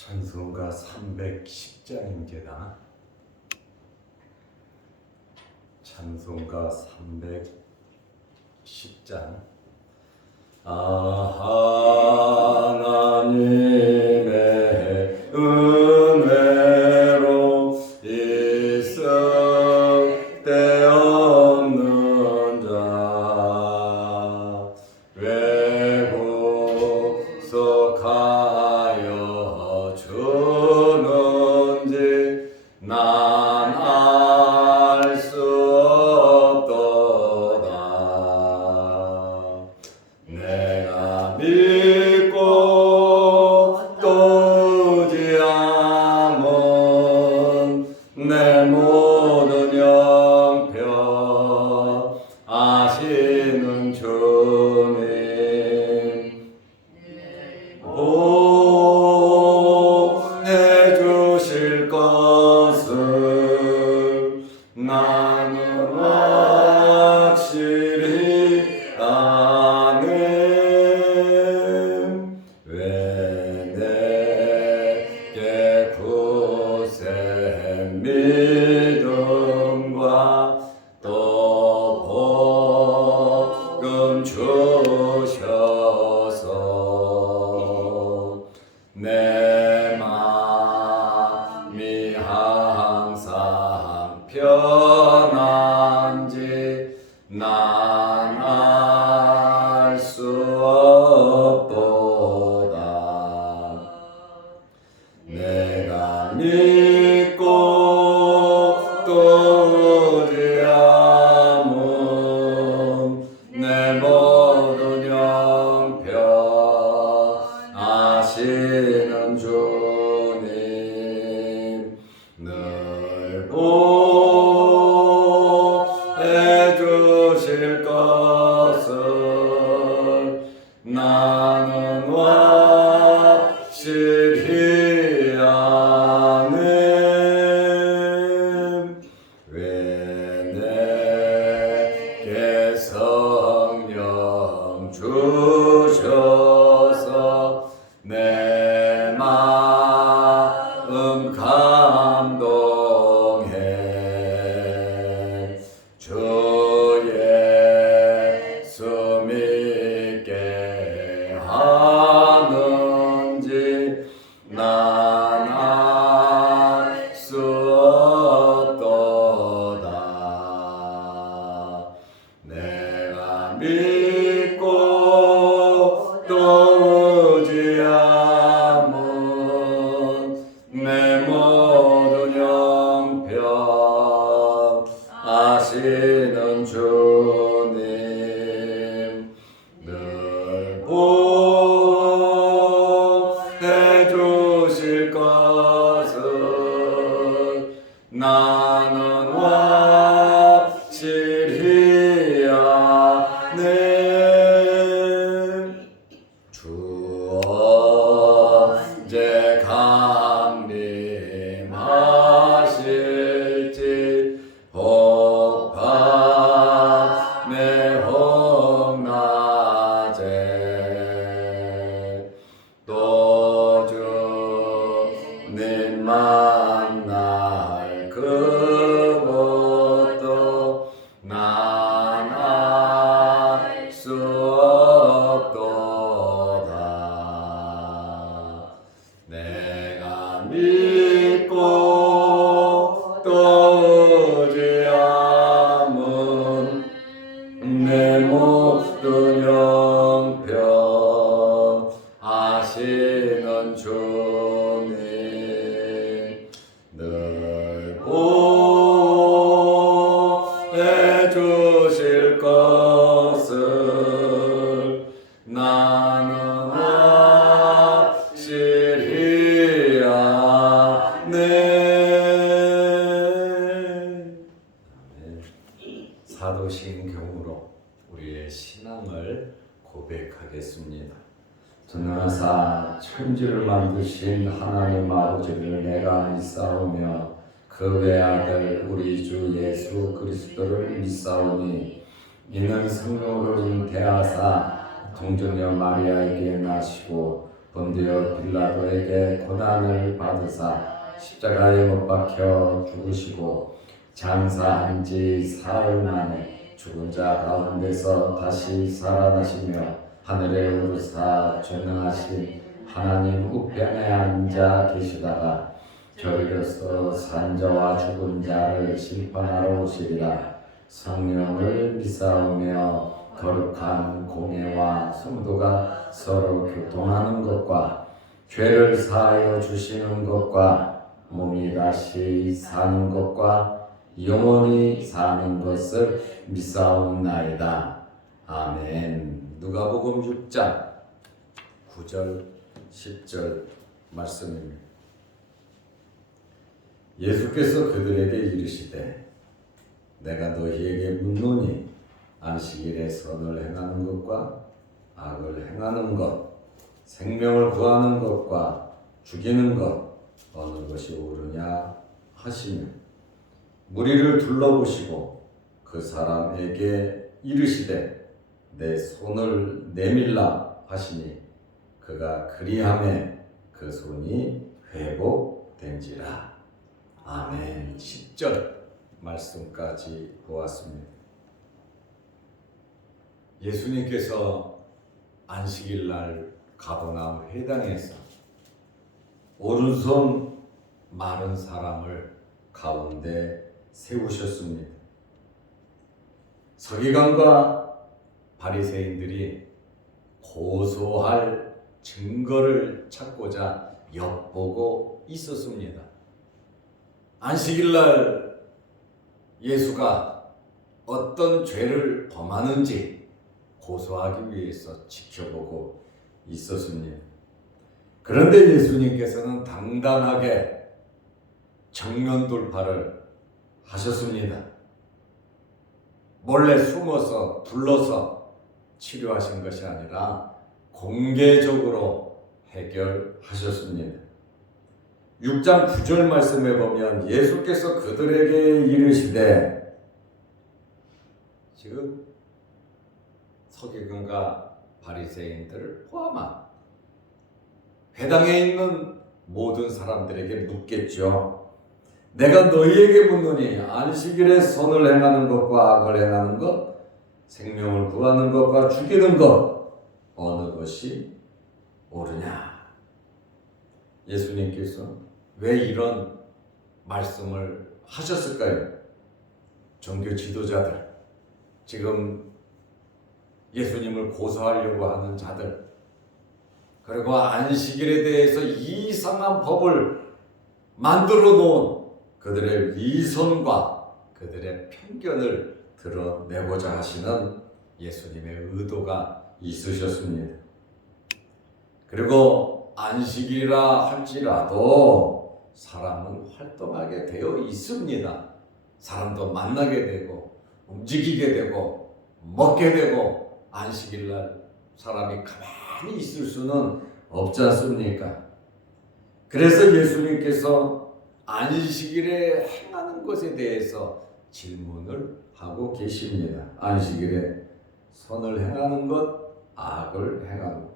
찬송가 310장입니다. 찬송가 310장. 하나님의 은혜로 있을 데 없는 자 외구속하여 주는지 난 알 수 없도다. 내가 믿고 또 의지함은 내 모든 영평 아시는 주님 보해 주실 것을 나는 확실히 아네. 왜 내게 굳센 믿음과 또 복음 주셔서 내 마음이 항상 편한지 난 알 수 없도다. 내가 믿고 또 의지함은 내 모든 영평 아시는 주님 늘 보해 주실 것을 나는 확실히 아네. 왜 내게 성령 주셔서 내 마음 감동해 주 예수 믿게 하는지 난 알 수 없도다. 내가 믿고 또 의지함은 내 모든 영평 아시는 주님 늘 보해 주실 것을 나는 확실히 아네. 주 언제 강림하실지 혹밤에 혹낮에 또 주님 만날 그것도 난 알 수 없도다. 내가 믿고 또 의지함은 내 모든 영평 아시는 주님 늘 보해 주실 것을 나는 확실히 아네. 사도신 경우로 우리의 신앙을 고백하겠습니다. 전능하사 천지를 만드신 하나님 아버지를 내가 믿사오며 그 외아들 우리 주 예수 그리스도를 믿사오니 이는 성령으로 잉태하사 동정녀 마리아에게 나시고 본디오 빌라도에게 고난을 받으사 십자가에 못 박혀 죽으시고 장사한 지 사흘 만에 죽은 자 가운데서 다시 살아나시며 하늘에 오르사 전능하신 하나님 우편에 앉아 계시다가 저리로서 산 자와 죽은 자를 심판하러 오시리라. 성령을 믿사오며 거룩한 공예와 성도가 서로 교통하는 것과 죄를 사하여 주시는 것과 몸이 다시 사는 것과 영원히 사는 것을 믿사옵나이다. 아멘. 누가복음 6장 9절 10절 말씀입니다. 예수께서 그들에게 이르시되 내가 너희에게 묻노니 안식일에 선을 행하는 것과 악을 행하는 것, 생명을 구하는 것과 죽이는 것 어느 것이 옳으냐 하시며 무리를 둘러보시고 그 사람에게 이르시되 내 손을 내밀라 하시니 그가 그리하매 그 손이 회복된지라. 아멘. 10절 말씀까지 보았습니다. 예수님께서 안식일 날 가버나움 회당에서 오른손 마른 사람을 가운데 세우셨습니다. 서기관과 바리새인들이 고소할 증거를 찾고자 엿보고 있었습니다. 안식일 날 예수가 어떤 죄를 범하는지 고소하기 위해서 지켜보고 있었습니다. 그런데 예수님께서는 당당하게 정면 돌파를 하셨습니다. 몰래 숨어서 불러서 치료하신 것이 아니라 공개적으로 해결하셨습니다. 6장 9절 말씀에 보면 예수께서 그들에게 이르시되, 지금 서기관과 바리새인들을 포함한 회당에 있는 모든 사람들에게 묻겠죠. 내가 너희에게 묻노니 안식일에 선을 행하는 것과 악을 행하는 것, 생명을 구하는 것과 죽이는 것 어느 것이 옳으냐? 예수님께서 왜 이런 말씀을 하셨을까요? 종교 지도자들, 지금 예수님을 고소하려고 하는 자들, 그리고 안식일에 대해서 이상한 법을 만들어 놓은 그들의 위선과 그들의 편견을 드러내고자 하시는 예수님의 의도가 있으셨습니다. 그리고 안식일이라 할지라도 사람은 활동하게 되어 있습니다. 사람도 만나게 되고 움직이게 되고 먹게 되고 안식일날 사람이 가만히 있을 수는 없지 않습니까? 그래서 예수님께서 안식일에 행하는 것에 대해서 질문을 하고 계십니다. 안식일에 선을 행하는 것, 악을 행하는 것,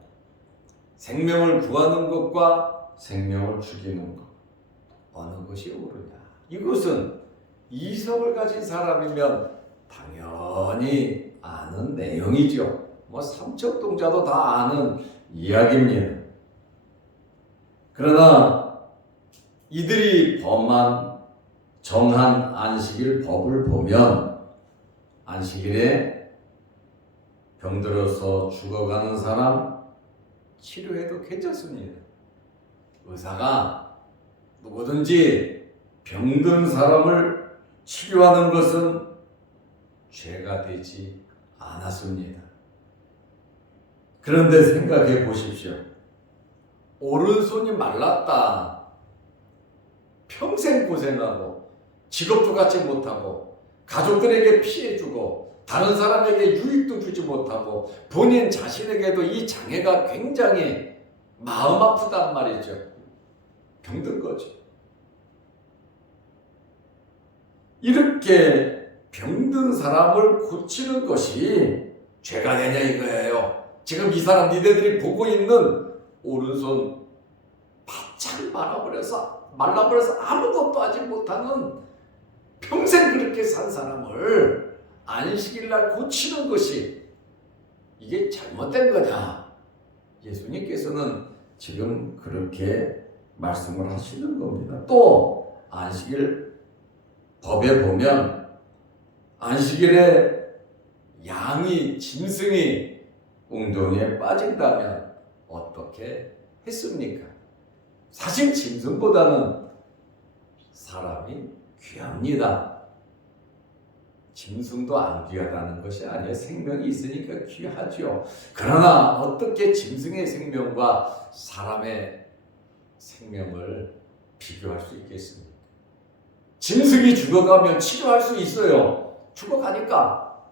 생명을 구하는 것과 생명을 죽이는 것 어느 것이 옳으냐? 이것은 이성을 가진 사람이면 당연히 아는 내용이죠. 삼척동자도 다 아는 이야기입니다. 그러나 이들이 정한 안식일 법을 보면 안식일에 병들어서 죽어가는 사람 치료해도 괜찮습니다. 의사가 누구든지 병든 사람을 치료하는 것은 죄가 되지 않았습니다. 그런데 생각해 보십시오. 오른손이 말랐다. 평생 고생하고 직업도 갖지 못하고 가족들에게 피해주고 다른 사람에게 유익도 주지 못하고 본인 자신에게도 이 장애가 굉장히 마음 아프단 말이죠. 병든 거죠. 이렇게 병든 사람을 고치는 것이 죄가 되냐 이거예요. 지금 이 사람 니네들이 보고 있는 오른손 바짝 말라버려서 아무것도 하지 못하는 평생 그렇게 산 사람을 안식일 날 고치는 것이 이게 잘못된 거냐? 예수님께서는 지금 그렇게 말씀을 하시는 겁니다. 또 안식일 법에 보면 안식일에 양이 짐승이 웅덩이에 빠진다면 어떻게 했습니까? 사실 짐승보다는 사람이 귀합니다. 짐승도 안 귀하다는 것이 아니에요. 생명이 있으니까 귀하죠. 그러나 어떻게 짐승의 생명과 사람의 생명을 비교할 수 있겠습니까? 짐승이 죽어가면 치료할 수 있어요. 죽어가니까.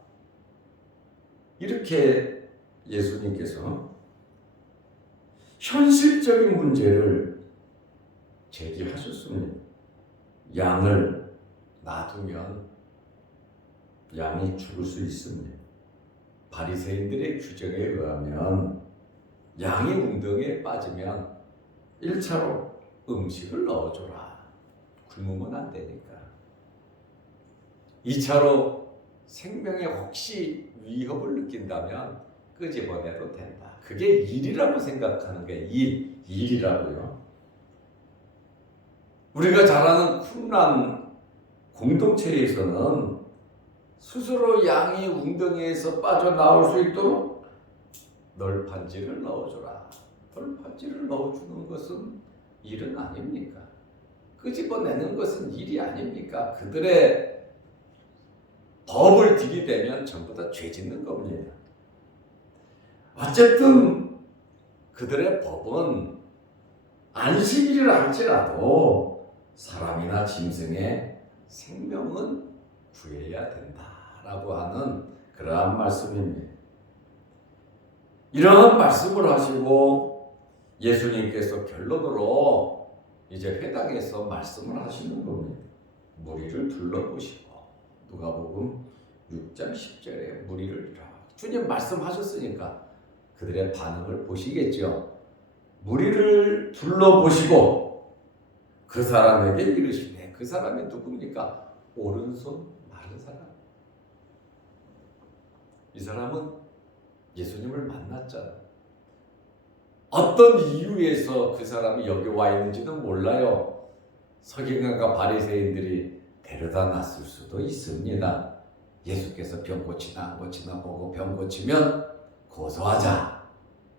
이렇게 예수님께서 현실적인 문제를 제기하셨습니다. 양을 놔두면 양이 죽을 수 있습니다. 바리새인들의 규정에 의하면 양이 웅덩이에 빠지면 1차로 음식을 넣어줘라. 굶으면 안 되니까. 2차로 생명에 혹시 위협을 느낀다면 끄집어내도 된다. 그게 일이라고 생각하는 게 일이라고요. 우리가 잘 아는 쿰란 공동체에서는 스스로 양이 웅덩이에서 빠져나올 수 있도록 널판지를 넣어줘라. 널판지를 넣어주는 것은 일은 아닙니까? 끄집어내는 것은 일이 아닙니까? 그들의 법을 들이대면 전부 다 죄 짓는 겁니다. 어쨌든 그들의 법은 안식일이라 할지라도 사람이나 짐승의 생명은 구해야 된다라고 하는 그러한 말씀입니다. 이러한 말씀을 하시고 예수님께서 결론으로 이제 회당에서 말씀을 하시는 겁니다. 무리를 둘러보시고 누가복음 6장 10절에 무리를 주님 말씀하셨으니까 그들의 반응을 보시겠죠. 무리를 둘러보시고 그 사람에게 이르시되, 그 사람이 누굽니까? 오른손 마른 사람. 이 사람은 예수님을 만났잖아요. 어떤 이유에서 그 사람이 여기 와 있는지는 몰라요. 서기관과 바리새인들이 데려다 놨을 수도 있습니다. 예수께서 병 고치나 안 고치나 보고 병 고치면 고소하자.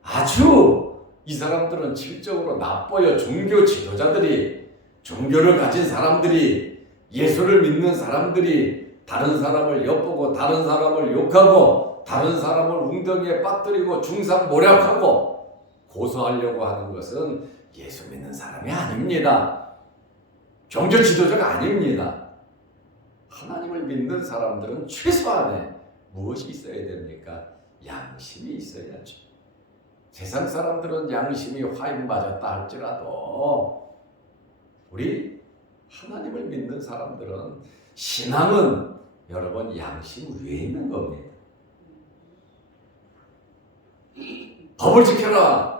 아주 이 사람들은 질적으로 나빠요. 종교 지도자들이, 종교를 가진 사람들이, 예수를 믿는 사람들이 다른 사람을 엿보고 다른 사람을 욕하고 다른 사람을 웅덩이에 빠뜨리고 중상모략하고 고소하려고 하는 것은 예수 믿는 사람이 아닙니다. 종교 지도자가 아닙니다. 하나님을 믿는 사람들은 최소한의 무엇이 있어야 됩니까? 양심이 있어야죠. 세상 사람들은 양심이 화인 맞았다 할지라도 우리 하나님을 믿는 사람들은, 신앙은 여러분 양심 위에 있는 겁니다. 법을 지켜라.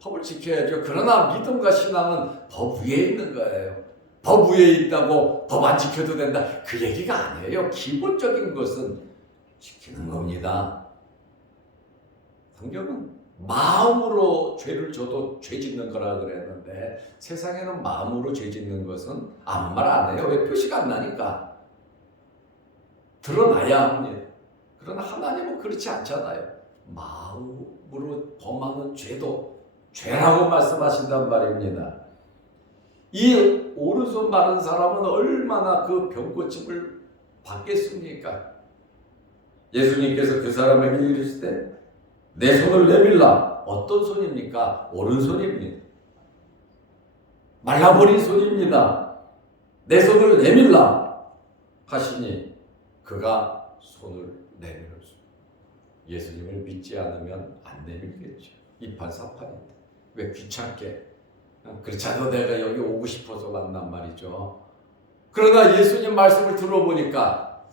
법을 지켜야죠. 그러나 믿음과 신앙은 법 위에 있는 거예요. 법 위에 있다고 법 안 지켜도 된다, 그 얘기가 아니에요. 기본적인 것은 지키는 겁니다. 성경은 마음으로 죄를 져도 죄 짓는 거라 그랬는데 세상에는 마음으로 죄 짓는 것은 아무 말 안 해요. 왜? 표시가 안 나니까. 드러나야 합니다. 그러나 하나님은 그렇지 않잖아요. 마음으로 범하는 죄도 죄라고 말씀하신단 말입니다. 이 오른손 마른 사람은 얼마나 그 병고침을 받겠습니까? 예수님께서 그 사람에게 이르시되 내 손을 내밀라. 어떤 손입니까? 오른손입니다. 말라버린 손입니다. 내 손을 내밀라 하시니 그가 손을 내밀었습니다. 예수님을 믿지 않으면 안 내밀겠죠. 이판사판인데 왜 귀찮게, 그렇지 않아도 내가 여기 오고 싶어서 왔단 말이죠. 그러나 예수님 말씀을 들어보니까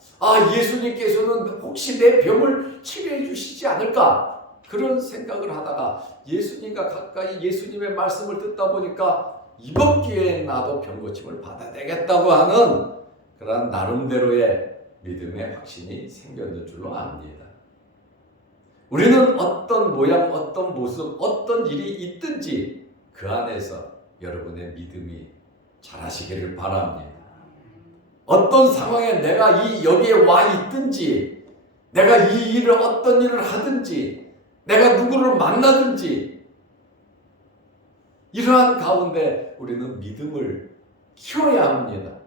예수님께서는 혹시 내 병을 치료해 주시지 않을까 그런 생각을 하다가 예수님과 가까이 예수님의 말씀을 듣다 보니까 이번 기회에 나도 병고침을 받아야 되겠다고 하는 그런 나름대로의 믿음의 확신이 생겼는 줄로 압니다. 우리는 어떤 모양, 어떤 모습, 어떤 일이 있든지 그 안에서 여러분의 믿음이 자라시기를 바랍니다. 어떤 상황에 내가 여기에 와 있든지, 내가 이 일을 어떤 일을 하든지, 내가 누구를 만나든지, 이러한 가운데 우리는 믿음을 키워야 합니다.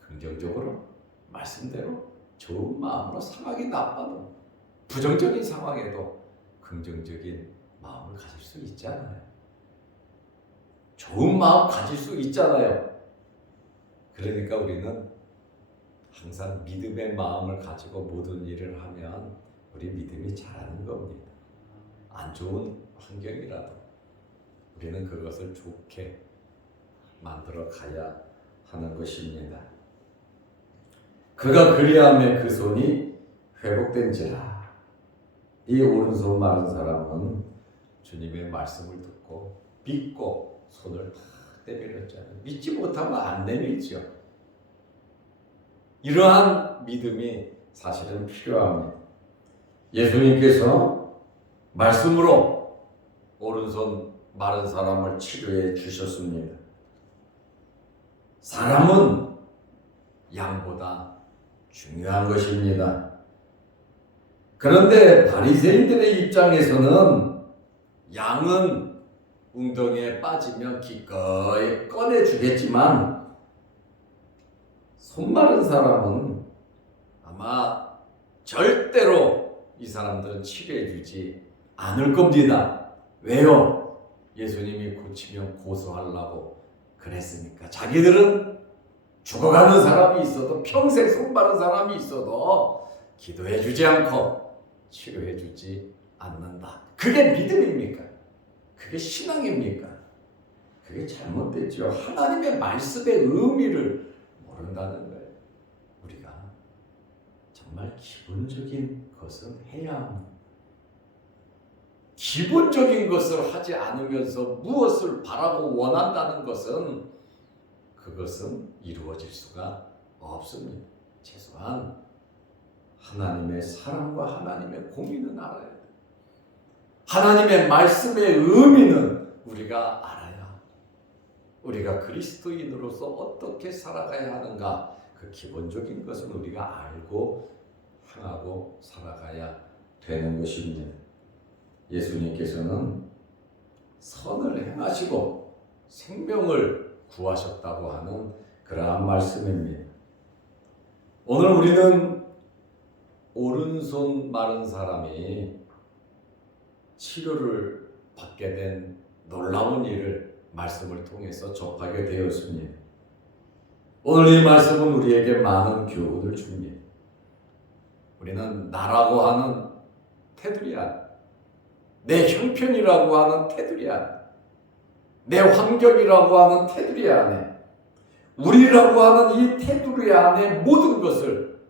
긍정적으로, 말씀대로 좋은 마음으로 상황이 나빠도, 부정적인 상황에도 긍정적인 마음을 가질 수 있잖아요. 좋은 마음 가질 수 있잖아요. 그러니까 우리는 항상 믿음의 마음을 가지고 모든 일을 하면 우리 믿음이 자라는 겁니다. 안 좋은 환경이라도 우리는 그것을 좋게 만들어 가야 하는 것입니다. 그가 그리하매 그 손이 회복된지라. 이 오른손 마른 사람은 주님의 말씀을 듣고 믿고 손을 다 내밀었잖아요. 믿지 못하면 안 내밀죠. 이러한 믿음이 사실은 필요합니다. 예수님께서 말씀으로 오른손 마른 사람을 치료해 주셨습니다. 사람은 양보다 중요한 것입니다. 그런데 바리새인들의 입장에서는 양은 웅덩이에 빠지면 기꺼이 꺼내주겠지만 손 마른 사람은 아마 절대로 이 사람들은 치료해주지 않을 겁니다. 왜요? 예수님이 고치면 고소하려고 그랬으니까. 자기들은 죽어가는 사람이 있어도, 평생 손 마른 사람이 있어도 기도해주지 않고 치료해주지 않는다. 그게 믿음입니까? 그게 신앙입니까? 그게 잘못됐죠. 하나님의 말씀의 의미를 모른다는 거예요. 우리가 정말 기본적인 것은 해야 합니다. 기본적인 것을 하지 않으면서 무엇을 바라고 원한다는 것은 그것은 이루어질 수가 없습니다. 최소한 하나님의 사랑과 하나님의 공의는 알아야 돼요. 하나님의 말씀의 의미는 우리가 알아야, 우리가 그리스도인으로서 어떻게 살아가야 하는가, 그 기본적인 것은 우리가 알고 행하고 살아가야 되는 것입니다. 예수님께서는 선을 행하시고 생명을 구하셨다고 하는 그러한 말씀입니다. 오늘 우리는 오른손 마른 사람이 치료를 받게 된 놀라운 일을 말씀을 통해서 접하게 되었습니다. 오늘 이 말씀은 우리에게 많은 교훈을 줍니다. 우리는 나라고 하는 테두리 안, 내 형편이라고 하는 테두리 안, 내 환경이라고 하는 테두리 안에, 우리라고 하는 이 테두리 안에 모든 것을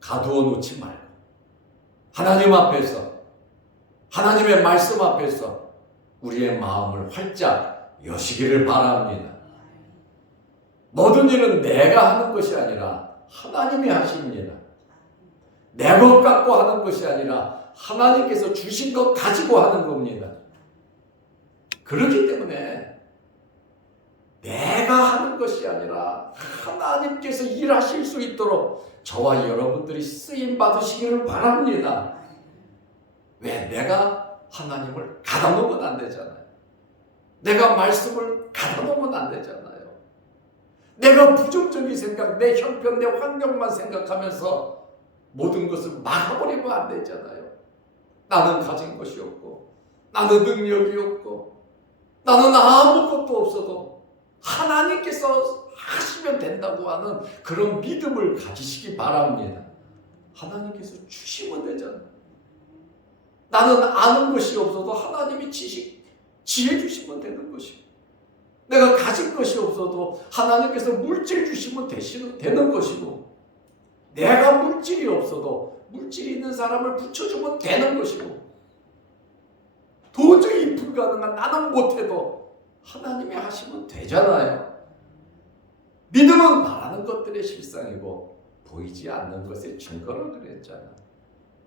가두어 놓지 말고 하나님 앞에서, 하나님의 말씀 앞에서 우리의 마음을 활짝 여시기를 바랍니다. 모든 일은 내가 하는 것이 아니라 하나님이 하십니다. 내 것 갖고 하는 것이 아니라 하나님께서 주신 것 가지고 하는 겁니다. 그렇기 때문에 내가 하는 것이 아니라 하나님께서 일하실 수 있도록 저와 여러분들이 쓰임 받으시기를 바랍니다. 왜? 내가 하나님을 가다놓으면 안 되잖아요. 내가 말씀을 가다놓으면 안 되잖아요. 내가 부정적인 생각, 내 형편, 내 환경만 생각하면서 모든 것을 막아버리면 안 되잖아요. 나는 가진 것이 없고, 나는 능력이 없고, 나는 아무것도 없어도 하나님께서 하시면 된다고 하는 그런 믿음을 가지시기 바랍니다. 하나님께서 주시면 되잖아요. 나는 아는 것이 없어도 하나님이 지혜 주시면 되는 것이고, 내가 가진 것이 없어도 하나님께서 물질 주시면 되는 것이고, 내가 물질이 없어도 물질이 있는 사람을 붙여주면 되는 것이고, 불가능한 나는 못해도 하나님이 하시면 되잖아요. 믿음은 바라는 것들의 실상이고 보이지 않는 것의 증거라 그랬잖아.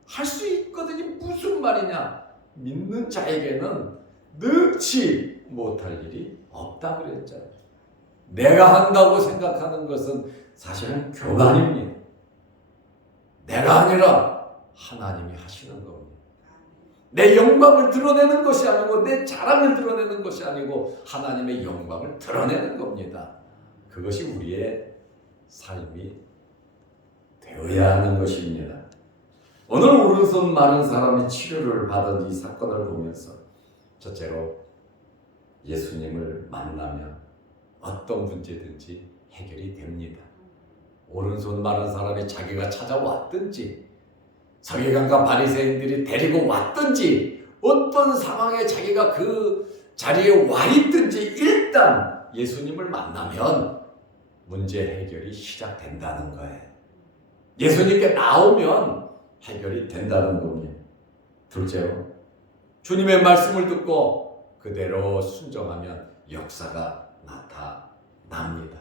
할 수 있거든요. 무슨 말이냐? 믿는 자에게는 능치 못할 일이 없다 그랬잖아. 내가 한다고 생각하는 것은 사실은 교만입니다. 내가 아니라 하나님이 하시는 겁니다. 내 영광을 드러내는 것이 아니고 내 자랑을 드러내는 것이 아니고 하나님의 영광을 드러내는 겁니다. 그것이 우리의 삶이 되어야 하는 것입니다. 오늘 오른손 마른 사람이 치료를 받은 이 사건을 보면서 첫째로 예수님을 만나면 어떤 문제든지 해결이 됩니다. 오른손 마른 사람이 자기가 찾아왔든지 서기관과 바리새인들이 데리고 왔든지 어떤 상황에 자기가 그 자리에 와 있든지 일단 예수님을 만나면 문제 해결이 시작된다는 거예요. 예수님께 나오면 해결이 된다는 겁니다. 둘째로 주님의 말씀을 듣고 그대로 순종하면 역사가 나타납니다.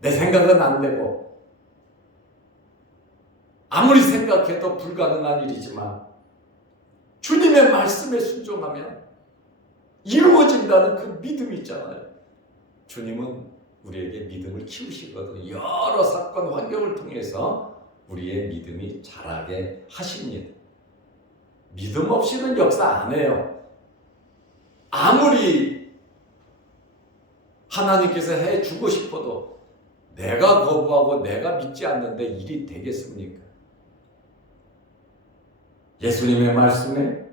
내 생각은 안 되고 아무리 생각해도 불가능한 일이지만 주님의 말씀에 순종하면 이루어진다는 그 믿음이 있잖아요. 주님은 우리에게 믿음을 키우시거든요. 여러 사건 환경을 통해서 우리의 믿음이 자라게 하십니다. 믿음 없이는 역사 안 해요. 아무리 하나님께서 해주고 싶어도 내가 거부하고 내가 믿지 않는데 일이 되겠습니까? 예수님의 말씀에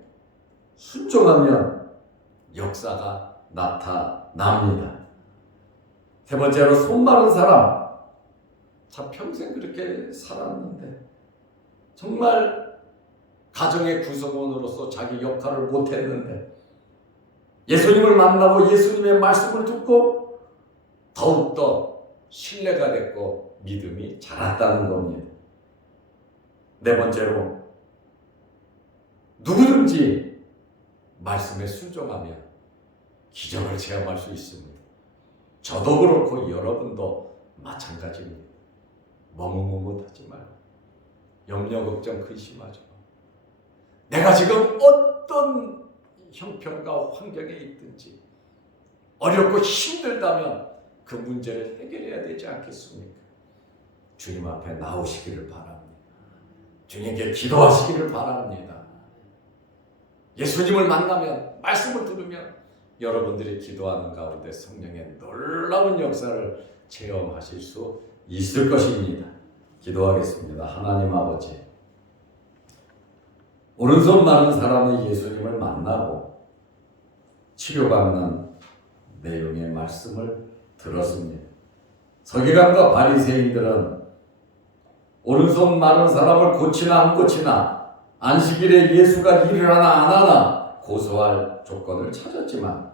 순종하면 역사가 나타납니다. 세 번째로 손 마른 사람. 참 평생 그렇게 살았는데 정말 가정의 구성원으로서 자기 역할을 못했는데 예수님을 만나고 예수님의 말씀을 듣고 더욱더 신뢰가 됐고 믿음이 자랐다는 겁니다. 네 번째로 누구든지 말씀에 순종하면 기적을 체험할 수 있습니다. 저도 그렇고 여러분도 마찬가지입니다. 머뭇머뭇하지 말고 염려 걱정 근심하지 말고 내가 지금 어떤 형편과 환경에 있든지 어렵고 힘들다면 그 문제를 해결해야 되지 않겠습니까? 주님 앞에 나오시기를 바랍니다. 주님께 기도하시기를 바랍니다. 예수님을 만나면 말씀을 들으면 여러분들이 기도하는 가운데 성령의 놀라운 역사를 체험하실 수 있을 것입니다. 기도하겠습니다. 하나님 아버지, 오른손 마른 사람이 예수님을 만나고 치료받는 내용의 말씀을 들었습니다. 서기관과 바리새인들은 오른손 마른 사람을 고치나 안 고치나 안식일에 예수가 일을 하나 안 하나 고소할 조건을 찾았지만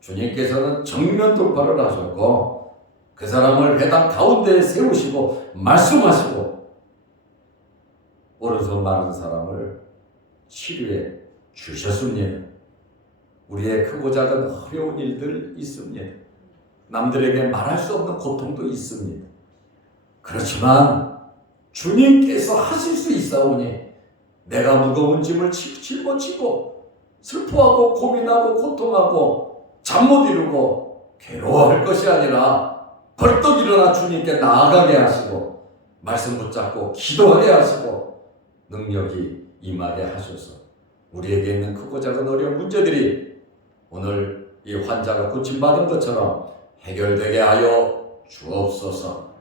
주님께서는 정면 돌파를 하셨고 그 사람을 회당 가운데에 세우시고 말씀하시고 오른손 마른 사람을 치료해 주셨습니다. 우리의 크고 작은 어려운 일들 있습니다. 남들에게 말할 수 없는 고통도 있습니다. 그렇지만 주님께서 하실 수 있사오니 내가 무거운 짐을 짊어지고 슬퍼하고 고민하고 고통하고 잠 못 이루고 괴로워할 것이 아니라 벌떡 일어나 주님께 나아가게 하시고 말씀 붙잡고 기도하게 하시고 능력이 임하게 하셔서 우리에게 있는 크고 작은 어려운 문제들이 오늘 이 환자가 고침받은 것처럼 해결되게 하여 주옵소서.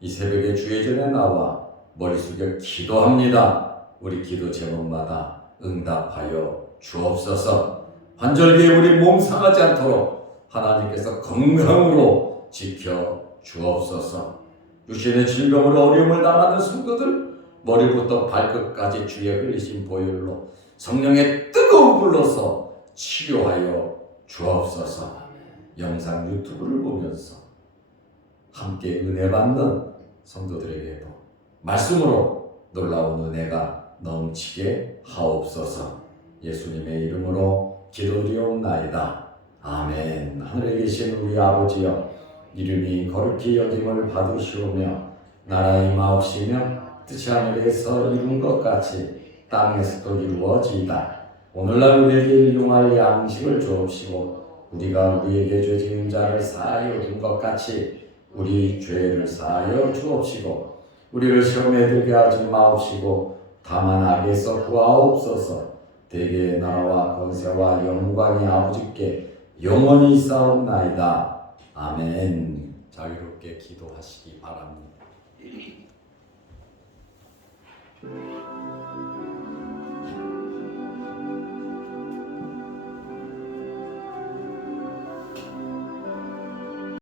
이 새벽에 주의 전에 나와 머리 숙여 기도합니다. 우리 기도 제목마다 응답하여 주옵소서. 환절기에 우리 몸 상하지 않도록 하나님께서 건강으로 지켜 주옵소서. 육신의 질병으로 어려움을 당하는 성도들 머리부터 발끝까지 주의 흘리신 보혈로 성령의 뜨거운 불로서 치료하여 주옵소서. 영상 유튜브를 보면서 함께 은혜 받는 성도들에게도 말씀으로 놀라운 은혜가 넘치게 하옵소서. 예수님의 이름으로 기도드리옵나이다. 아멘. 하늘에 계신 우리 아버지여, 이름이 거룩히 여김을 받으시오며 나라 임하옵시며 뜻이 하늘에서 이룬 것 같이 땅에서도 이루어지이다. 오늘날 우리에게 일용할 양식을 주옵시고 우리가 우리에게 죄 지은 자를 사하여 준 것 같이 우리 죄를 사하여 주옵시고 우리를 시험에 들게 하지 마옵시고 다만 악에서 구하옵소서. 대개의 나라와 권세와 영광이 아버지께 영원히 있사옵나이다. 아멘. 자유롭게 기도하시기 바랍니다.